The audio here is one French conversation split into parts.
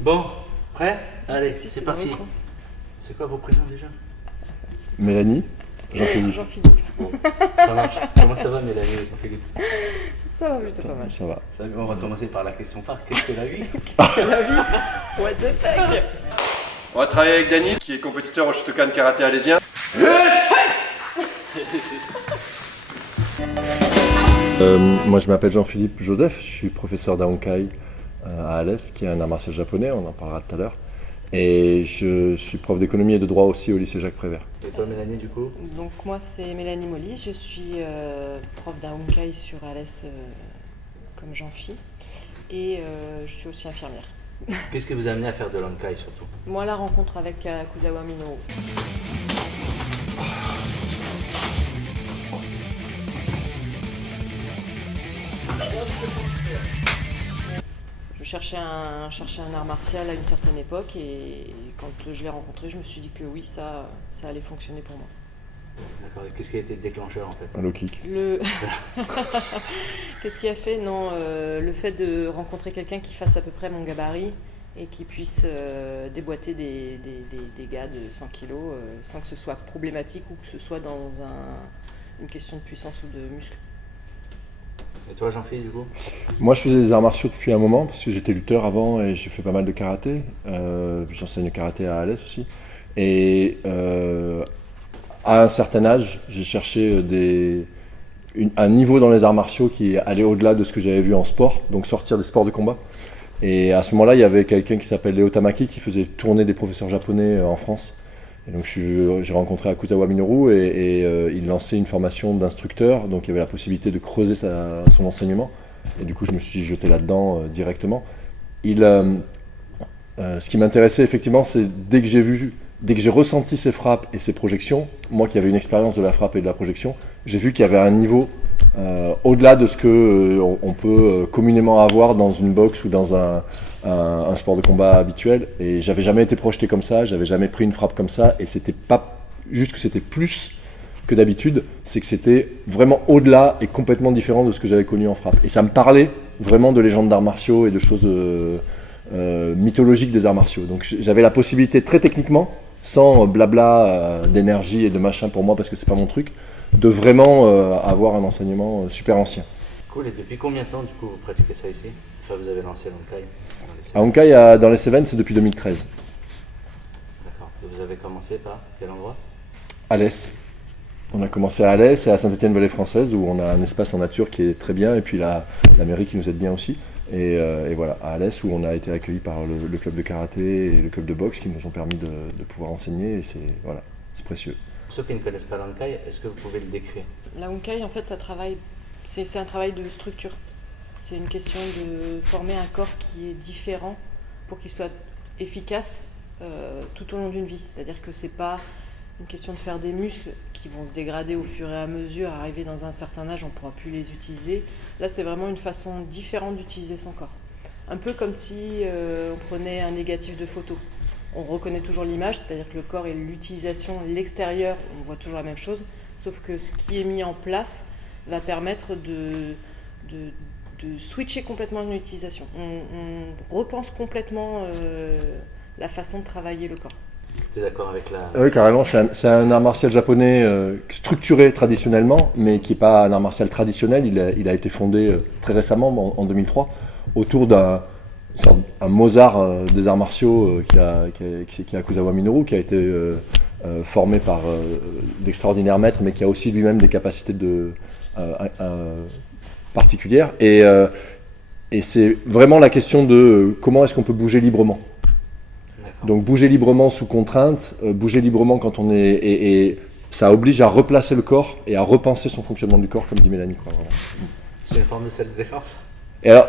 Bon, prêt? Allez, Sexy, c'est dans parti. l'autre sens. C'est quoi vos prénoms déjà? Mélanie, Jean-Philippe. Jean-Philippe. Bon, ça marche. Comment ça va, Mélanie et Jean-Philippe? Ça va plutôt pas mal. Ça va. On va commencer par la question phare. Qu'est-ce que la vie? What the fuck? On va travailler avec Dany, qui est compétiteur au Shotokan karaté alésien. Moi je m'appelle Jean-Philippe Joseph, je suis professeur d'Ahonkai à Alès, qui est un art martial japonais, on en parlera tout à l'heure. Et je suis prof d'économie et de droit aussi au lycée Jacques Prévert. Et toi, Mélanie, du coup? Donc moi c'est Mélanie Mollis, je suis prof d'Ahonkai sur Alès comme Jean-Phi et je suis aussi infirmière. Qu'est-ce qui vous a amené à faire de l'Ankai surtout? Moi la rencontre avec Kuzawa Minoru. Je cherchais un art martial à une certaine époque et quand je l'ai rencontré, je me suis dit que oui, ça allait fonctionner pour moi. D'accord. Et qu'est-ce qui a été le déclencheur en fait? Un low kick. Qu'est-ce qui a fait? Non, le fait de rencontrer quelqu'un qui fasse à peu près mon gabarit et qui puisse déboîter des gars de 100 kilos sans que ce soit problématique ou que ce soit dans une question de puissance ou de muscle. Et toi, Jean-Philippe, du coup? Moi je faisais des arts martiaux depuis un moment, parce que j'étais lutteur avant et j'ai fait pas mal de karaté. J'enseigne le karaté à Alès aussi. Et à un certain âge, j'ai cherché un niveau dans les arts martiaux qui allait au-delà de ce que j'avais vu en sport, donc sortir des sports de combat. Et à ce moment-là, il y avait quelqu'un qui s'appelle Léo Tamaki qui faisait tourner des professeurs japonais en France. Et donc j'ai rencontré Akuzawa Minoru et il lançait une formation d'instructeur, donc il y avait la possibilité de creuser son enseignement. Et du coup, je me suis jeté là-dedans directement. Ce qui m'intéressait effectivement, c'est dès que j'ai ressenti ses frappes et ses projections, moi qui avais une expérience de la frappe et de la projection, j'ai vu qu'il y avait un niveau au-delà de ce que on peut communément avoir dans une boxe ou dans un sport de combat habituel. Et j'avais jamais été projeté comme ça, j'avais jamais pris une frappe comme ça, et c'était pas juste que c'était plus que d'habitude, c'est que c'était vraiment au-delà et complètement différent de ce que j'avais connu en frappe. Et ça me parlait vraiment de légendes d'arts martiaux et de choses mythologiques des arts martiaux. Donc j'avais la possibilité très techniquement, sans blabla d'énergie et de machin pour moi parce que c'est pas mon truc, de vraiment avoir un enseignement super ancien. Cool. Et depuis combien de temps, du coup, vous pratiquez ça ici? Enfin, vous avez lancé l'Ankai dans les À Honkai, dans les Cévennes, c'est depuis 2013. D'accord. Et vous avez commencé par quel endroit? Alès. On a commencé à Alès et à Saint-Étienne-Vallée-Française où on a un espace en nature qui est très bien et puis la mairie qui nous aide bien aussi. Et voilà, à Alès où on a été accueillis par le club de karaté et le club de boxe qui nous ont permis de pouvoir enseigner et c'est précieux. Pour ceux qui ne connaissent pas l'Ankai, est-ce que vous pouvez le décrire? La Honkai, en fait, c'est un travail de structure. C'est une question de former un corps qui est différent pour qu'il soit efficace tout au long d'une vie. C'est-à-dire que c'est pas une question de faire des muscles qui vont se dégrader au fur et à mesure, arriver dans un certain âge, on ne pourra plus les utiliser. Là, c'est vraiment une façon différente d'utiliser son corps. Un peu comme si on prenait un négatif de photo. On reconnaît toujours l'image, c'est-à-dire que le corps et l'utilisation, l'extérieur, on voit toujours la même chose, sauf que ce qui est mis en place va permettre de switcher complètement une utilisation. On repense complètement la façon de travailler le corps. Tu es d'accord avec la... Oui, carrément. C'est un art martial japonais structuré traditionnellement, mais qui n'est pas un art martial traditionnel. Il a été fondé très récemment, en 2003, autour d'un Mozart des arts martiaux qui est Akuzawa Minoru, qui a été formé par d'extraordinaires maîtres, mais qui a aussi lui-même des capacités particulières. Et c'est vraiment la question de comment est-ce qu'on peut bouger librement. Donc bouger librement sous contrainte, bouger librement quand on est... Et ça oblige à replacer le corps et à repenser son fonctionnement du corps, comme dit Mélanie. Quoi, vraiment. C'est une forme de self-défense? Et alors,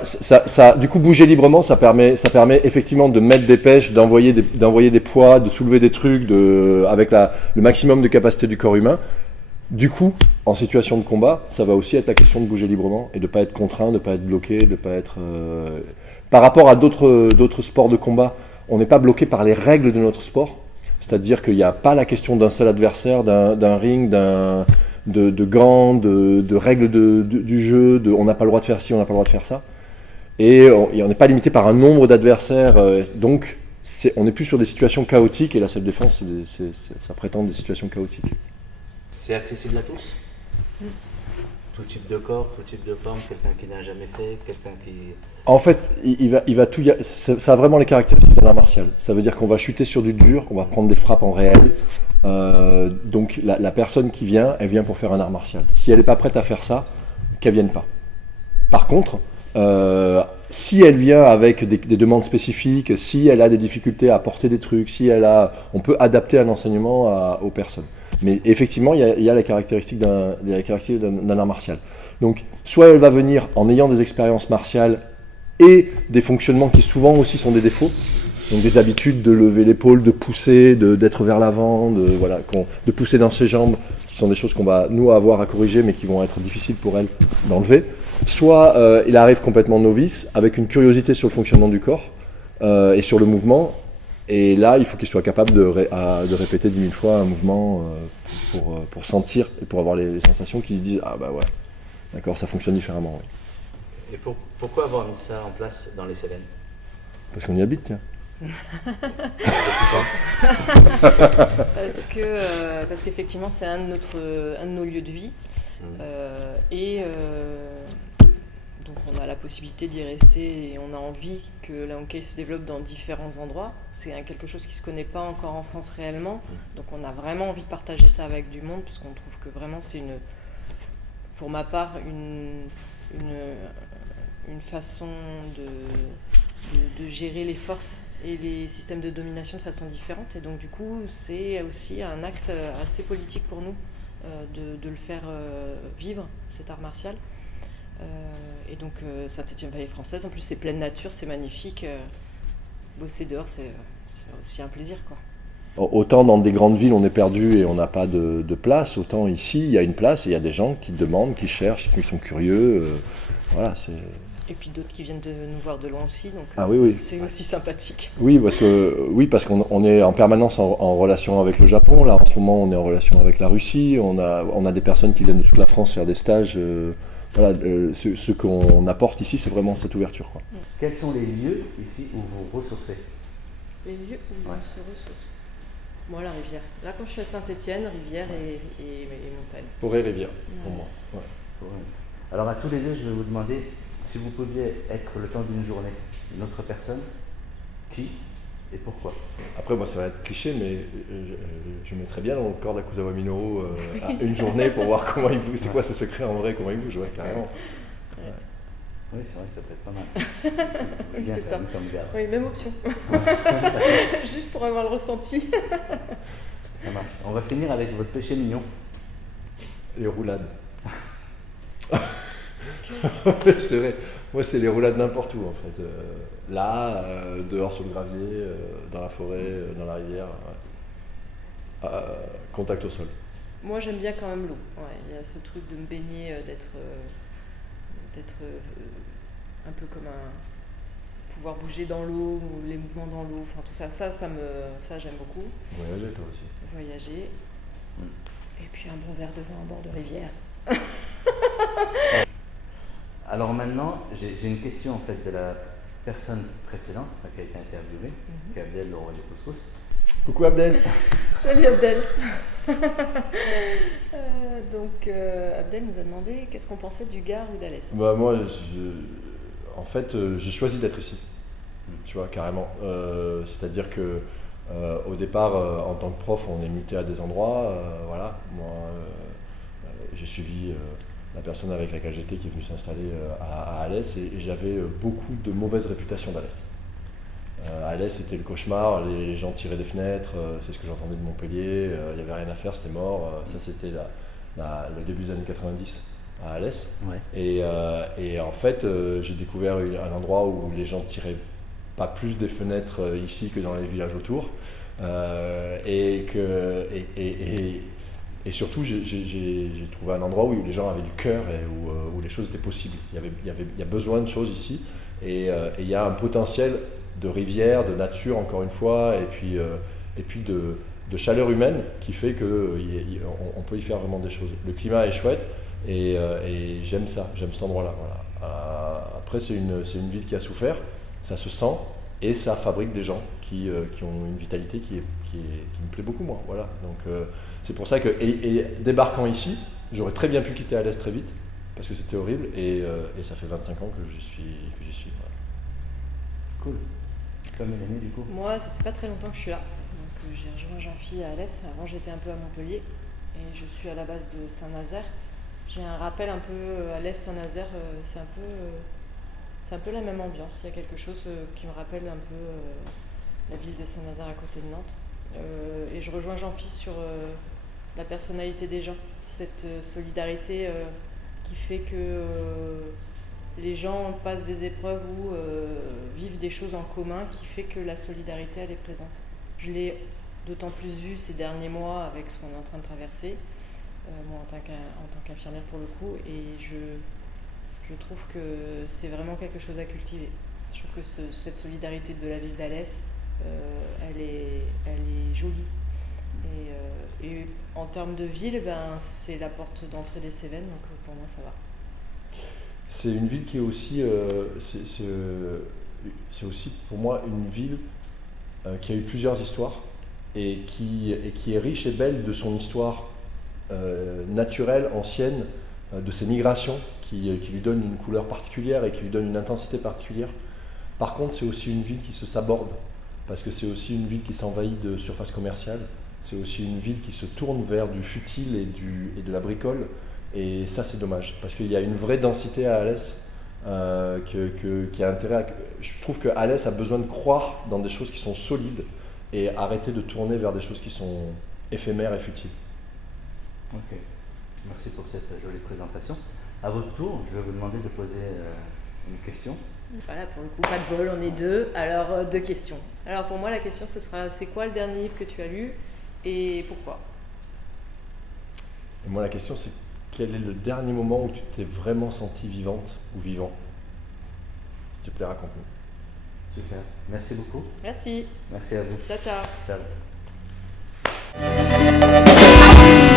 du coup, bouger librement, ça permet effectivement de mettre des pêches, d'envoyer des poids, de soulever des trucs, avec le maximum de capacité du corps humain. Du coup, en situation de combat, ça va aussi être la question de bouger librement et de ne pas être contraint, de ne pas être bloqué, de ne pas être... Par rapport à d'autres sports de combat, on n'est pas bloqué par les règles de notre sport. C'est-à-dire qu'il n'y a pas la question d'un seul adversaire, d'un ring, de gants, de règles du jeu, on n'a pas le droit de faire ci, on n'a pas le droit de faire ça. et on n'est pas limité par un nombre d'adversaires, donc on n'est plus sur des situations chaotiques, et la self-défense, ça prétend des situations chaotiques. C'est accessible à tous. Tout type de corps, tout type de forme, quelqu'un qui n'a jamais fait, quelqu'un qui... En fait, il va tout. Ça a vraiment les caractéristiques d'un art martial. Ça veut dire qu'on va chuter sur du dur, on va prendre des frappes en réel. Donc la personne qui vient, elle vient pour faire un art martial. Si elle n'est pas prête à faire ça, qu'elle vienne pas. Par contre, si elle vient avec des demandes spécifiques, si elle a des difficultés à porter des trucs, on peut adapter un enseignement aux personnes. Mais effectivement, il y a les caractéristiques d'un art martial. Donc, soit elle va venir en ayant des expériences martiales et des fonctionnements qui souvent aussi sont des défauts, donc des habitudes de lever l'épaule, de pousser, d'être vers l'avant, de pousser dans ses jambes, qui sont des choses qu'on va nous avoir à corriger, mais qui vont être difficiles pour elle d'enlever. Soit il arrive complètement novice, avec une curiosité sur le fonctionnement du corps et sur le mouvement. Et là, il faut qu'il soit capable de répéter 10 000 fois un mouvement pour sentir et pour avoir les sensations qui lui disent « Ah bah ouais, d'accord, ça fonctionne différemment. » Oui. Et pourquoi avoir mis ça en place dans les Cévennes? Parce qu'on y habite, tiens. Parce qu'effectivement, c'est un de nos lieux de vie. Donc on a la possibilité d'y rester et on a envie que la Hongkei se développe dans différents endroits. C'est quelque chose qui ne se connaît pas encore en France réellement. Donc on a vraiment envie de partager ça avec du monde parce qu'on trouve que vraiment c'est pour ma part une façon de gérer les forces et les systèmes de domination de façon différente. Et donc du coup c'est aussi un acte assez politique pour nous de le faire vivre, cet art martial. Et donc Saint-Étienne-Vallée française, en plus c'est pleine nature, c'est magnifique. Bosser dehors, c'est aussi un plaisir, quoi. Autant dans des grandes villes on est perdu et on n'a pas de place, autant ici il y a une place et il y a des gens qui demandent, qui cherchent, qui sont curieux. Voilà, et puis d'autres qui viennent de nous voir de loin aussi, donc oui. C'est aussi sympathique. Oui, parce qu'on est en permanence en relation avec le Japon. Là, en ce moment, on est en relation avec la Russie. On a des personnes qui viennent de toute la France faire des stages. Ce qu'on apporte ici, c'est vraiment cette ouverture, quoi. Quels sont les lieux ici où vous ressourcez? Les lieux où on se ressource. Moi, la rivière. Là, quand je suis à Saint-Étienne, rivière et montagne. Forêt-rivière, pour moi. Ouais. Alors, à tous les deux, je vais vous demander si vous pouviez être le temps d'une journée une autre personne, qui et pourquoi? Après, moi, ça va être cliché, mais je mettrais bien dans le corps d'Akuzawa Minoru à une journée pour voir comment il bouge. C'est quoi ses secrets en vrai, comment il bouge, carrément. Ouais. Oui, c'est vrai que ça peut être pas mal. C'est ça. Comme gars. Oui, même option. Juste pour avoir le ressenti. Ça marche. On va finir avec votre péché mignon. Les roulades. C'est vrai. Moi, c'est les roulades n'importe où, en fait. Dehors sur le gravier, dans la forêt, dans la rivière. Contact au sol. Moi, j'aime bien quand même l'eau. Ouais, il y a ce truc de me baigner, d'être un peu comme pouvoir bouger dans l'eau, ou les mouvements dans l'eau, enfin tout ça j'aime beaucoup. Voyager, toi aussi. Voyager. Et puis un bon verre de vin en bord de rivière. Alors maintenant, j'ai une question en fait de la personne précédente qui a été interviewée, qui est Abdel, le roi du couscous. Coucou Abdel. Salut Abdel. Donc Abdel nous a demandé qu'est-ce qu'on pensait du Gard ou d'Alès. Moi, j'ai choisi d'être ici. Tu vois, carrément. C'est-à-dire que au départ, en tant que prof, on est muté à des endroits. Voilà. Moi, j'ai suivi la personne avec laquelle j'étais qui est venue s'installer à Alès et j'avais beaucoup de mauvaises réputations d'Alès. Alès, c'était le cauchemar, les gens tiraient des fenêtres, c'est ce que j'entendais de Montpellier, il n'y avait rien à faire, c'était mort. Ça, c'était le début des années 90 à Alès. Ouais. Et en fait, j'ai découvert un endroit où les gens tiraient pas plus des fenêtres ici que dans les villages autour. Et surtout, j'ai trouvé un endroit où les gens avaient du cœur et où les choses étaient possibles. Il y a besoin de choses ici et il y a un potentiel de rivière, de nature encore une fois, et puis de chaleur humaine qui fait qu'on peut y faire vraiment des choses. Le climat est chouette et j'aime ça, j'aime cet endroit-là. Voilà. Après, c'est une ville qui a souffert, ça se sent, et ça fabrique des gens qui ont une vitalité qui me plaît beaucoup, moi. Voilà. Donc, c'est pour ça que, et débarquant ici, j'aurais très bien pu quitter Alès très vite, parce que c'était horrible, et ça fait 25 ans que j'y suis. Voilà. Cool. Toi, Mélanie, du coup? Moi, ça fait pas très longtemps que je suis là. Donc, j'ai rejoint Jean-Phi à Alès. Avant, j'étais un peu à Montpellier et je suis à la base de Saint-Nazaire. J'ai un rappel un peu Alès, Saint-Nazaire. C'est un peu la même ambiance. Il y a quelque chose qui me rappelle un peu la ville de Saint-Nazaire à côté de Nantes. Et je rejoins Jean-Phi sur la personnalité des gens, cette solidarité qui fait que les gens passent des épreuves ou vivent des choses en commun, qui fait que la solidarité elle est présente. Je l'ai d'autant plus vu ces derniers mois avec ce qu'on est en train de traverser, moi en tant qu'infirmière pour le coup, et je trouve que c'est vraiment quelque chose à cultiver. Je trouve que cette solidarité de la ville d'Alès, elle est jolie. Et en termes de ville, c'est la porte d'entrée des Cévennes, donc pour moi ça va. C'est une ville qui est aussi, c'est aussi pour moi une ville qui a eu plusieurs histoires et qui est riche et belle de son histoire naturelle, ancienne, de ses migrations qui lui donnent une couleur particulière et qui lui donnent une intensité particulière. Par contre, c'est aussi une ville qui se saborde, parce que c'est aussi une ville qui s'envahit de surface commerciale, c'est aussi une ville qui se tourne vers du futile et de la bricole, et ça c'est dommage, parce qu'il y a une vraie densité à Alès qui a intérêt à... Je trouve que Alès a besoin de croire dans des choses qui sont solides et arrêter de tourner vers des choses qui sont éphémères et futiles. Ok, merci pour cette jolie présentation. À votre tour, je vais vous demander de poser une question. Voilà, pour le coup, pas de bol, on est deux. Alors, deux questions. Alors, pour moi, la question, ce sera, c'est quoi le dernier livre que tu as lu et pourquoi? Et moi, la question, c'est quel est le dernier moment où tu t'es vraiment sentie vivante ou vivant? S'il te plaît, raconte-nous. Super, merci beaucoup. Merci. Merci à vous. Ciao, ciao. Ciao.